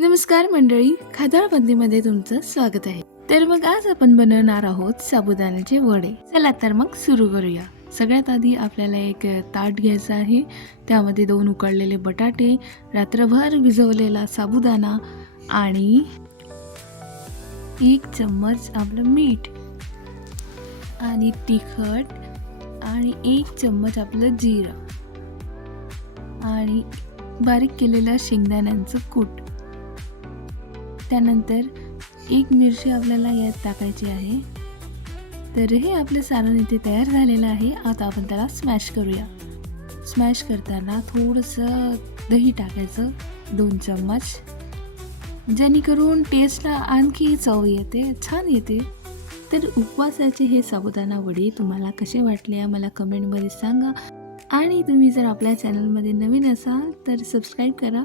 नमस्कार मंडळी, खादाळ पद्धतीमध्ये तुमचं स्वागत आहे. तर मग आज आपण बनवणार आहोत साबुदाण्याचे वडे. चला तर मग सुरू करूया. सगळ्यात आधी आपल्याला एक ताट घ्यायचं आहे. त्यामध्ये 2 उकडलेले बटाटे, रात्रभर भिजवलेला साबुदाणा आणि 1 चम्मच आपलं मीठ आणि तिखट आणि 1 चम्मच आपलं जिरं आणि बारीक केलेलं शेंगदाण्यांचं कूट. त्यानंतर 1 मिरची आपल्याला यात टाकायची आहे. तर हे आपलं सारण इथे तयार झालेलं आहे. आता आपण त्याला स्मॅश करूया. स्मॅश करताना थोडंसं दही टाकायचं 2 चम्मच, जेणेकरून टेस्टला आणखी चव येते, छान येते. तर उपवासाचे हे साबुदाणा वडे तुम्हाला कसे वाटले मला कमेंटमध्ये सांगा. आणि तुम्ही जर आपल्या चॅनलमध्ये नवीन असाल तर सबस्क्राईब करा.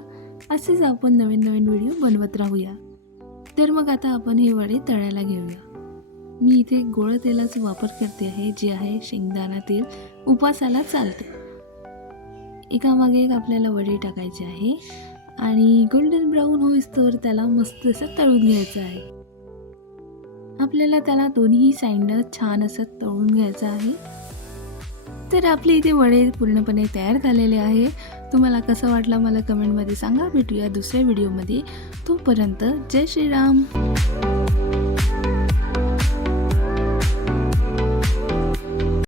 असेच आपण नवीन व्हिडिओ बनवत राहूया. तर मग आता आपण हे वडे तळायला घेऊया. मी इथे गोड तेलाचा वापर करते आहे, जे आहे शेंगदाणा तेल. उपवासाला चालते. एकामागे एक आपल्याला वडे टाकायचे आहे आणि गोल्डन ब्राऊन होईस्तोवर त्याला मस्त असं तळून घ्यायचं आहे. आपल्याला त्याला दोन्ही साईडनं छान असं तळून घ्यायचं आहे. तर आपले इथे वडे पूर्णपणे तयार झालेले आहे. तुम्हाला कसं वाटलं मला कमेंटमध्ये सांगा. भेटूया दुसऱ्या व्हिडिओमध्ये. तोपर्यंत जय श्रीराम.